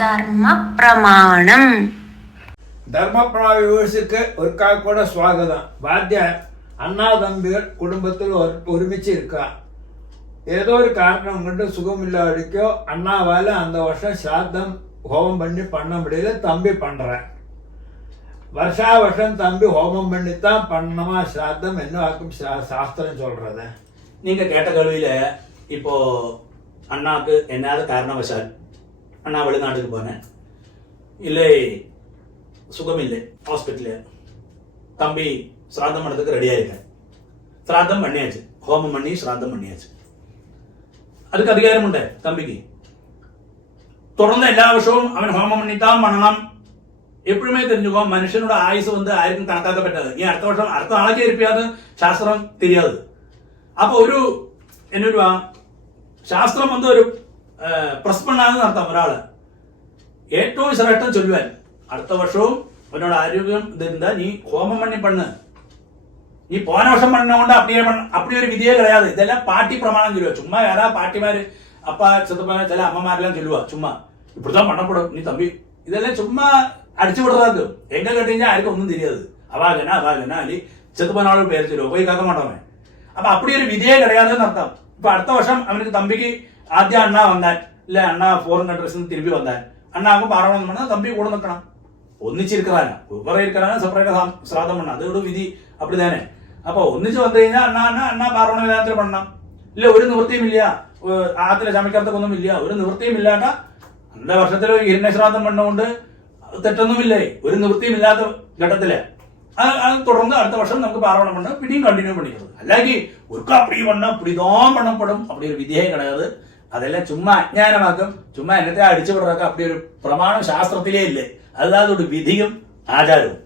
ധർമ്മ പ്രമാണം. ധർമ്മപ്രമാണ വ്യൂവേഴ്സിക്ക് ഒരിക്കൽ കൂടെ സ്വാഗതം. വാദ്യാൻ അണ്ണാ തമ്പികൾ കുടുംബത്തിൽ ഒരുമിച്ചിരിക്കുക. ஏதோ ஒரு காரணம் கொண்டு சுகமில்லாடிக்கோ அண்ணாவால அந்த வருஷம் சிராத்தம் ஹோமம் பண்ண முடியல. தம்பி பண்றேன். வருஷா வருஷம் தம்பி ஹோமம் பண்ணித்தான் பண்ணணுமா சிராத்தம் என்ன வாக்கும் சாஸ்திரம் சொல்றது. நீங்க கேட்ட கேள்வியில இப்போ அண்ணாவுக்கு என்னாவது காரணவசால் அண்ணா வெளிநாட்டுக்கு போனேன், இல்லை சுகம் இல்லை ஹாஸ்பிட்டலு, தம்பி சிராதம் பண்ணதுக்கு ரெடியா இருக்கேன். சிராதம் பண்ணியாச்சு, ஹோமம் பண்ணி சிராதம் பண்ணியாச்சு. அதுக்கு அதிகாரமுണ്ട് தம்பிக்கு. தொடர்ந்து எல்லா வருஷവും അവൻ ഹോമം பண்ணித்தான் பண்ணണം. എപ്പോഴുമേ தெரிஞ்சுக்கோ, മനുഷ്യനോட ആയുസ് ആർക്കും കണക്കാക്കപ്പെട്ടത്. ഈ അടുത്ത വർഷം അടുത്ത ആളൊക്കെ ഇരിപ്പിയാത് ശാസ്ത്രം തിരിയാത്. അപ്പൊ എന്നൊരു ശാസ്ത്രം ഒരു പ്രസ് பண்ணாதுன்னு அர்த்தம். ഒരാള് ഏറ്റവും ശ്രേഷ്ഠം ചൊല്ലുവാൻ അടുത്ത വർഷവും അവനോട് ആരോഗ്യം இருந்தா நீ ஹோமம் பண்ணி பண்ணு. நீ போன வருஷம் பண்ண அப்படி ஒரு விதியே கிடையாது. இதெல்லாம் பாட்டி பிரமாணம் சொல்லுவா. சும்மா யாரா பாட்டிமாரு அப்பா சித்தப்பா சில அம்மாமாரெல்லாம் சொல்லுவா சும்மா இப்படிதான் பண்ணப்படும் நீ தம்பி. இதெல்லாம் சும்மா அடிச்சு விடுறாரு. எங்க கேட்டீங்க யாருக்கும் ஒன்றும் தெரியாது. அவாகனா அலி சித்தப்பனாலும் பேர் சொல்லுவா, போய் கேட்க மாட்டவன். அப்ப அப்படி ஒரு விதியே கிடையாதுன்னு அர்த்தம். இப்ப அடுத்த வருஷம் அவனுக்கு தம்பிக்கு ஆத்தியா அண்ணா வந்தான், இல்ல அண்ணா ஃபாரின் கண்ட்ரீஸ் திருப்பி வந்தான், அண்ணாவுக்கும் பாராயணம் பண்ணா தம்பி கூட நிற்கணும். ഒന്നിച്ചിരിക്കാനാ കുറെ ഇരിക്കാനാ സെപ്പറേറ്റ് ശ്രാദ്ധം பண்ண അത് ഒരു വിധി அப்படிதானே. അപ്പൊ ഒന്നിച്ച് വന്നു കഴിഞ്ഞാൽ അണ്ണാ പാർവണ വേദത്തിൽ പണം. ഇല്ല ഒരു നിവൃത്തിയും ഇല്ല, ആത്തിലെ ചമയ്ക്കർത്തൊന്നും ഇല്ല, ഒരു നിവൃത്തിയും ഇല്ലാത്ത അന്ന വർഷത്തിൽ ഹിരണ്യശ്രാദ്ധം പണ്ണുകൊണ്ട് തെറ്റൊന്നുമില്ലേ, ഒരു നിവൃത്തിയും ഇല്ലാത്ത ഘട്ടത്തില് അത് തുടർന്ന് അടുത്ത വർഷം നമുക്ക് പാർവണം പണ്ണ് പിടിയും കണ്ടിന്യൂ പണിക്കുന്നത്. അല്ലെങ്കിൽ ഒരിക്കൽ അപ്പടി പണ്ണ പിടിതോം പണപ്പെടും. அப்படி ഒരു വിധിയെ கிடையாது. അതെല്ലാം ചുമ്മാ അജ്ഞാനമാക്കും, ചുമ്മാ എന്നത്തെ അടിച്ചു വിടുறதுக்கு அப்படி ഒരു പ്രമാണം ശാസ്ത്രത്തിലേ ഇല്ലേ. അല്ലാതെ ഒരു വിധിയും ആചാരവും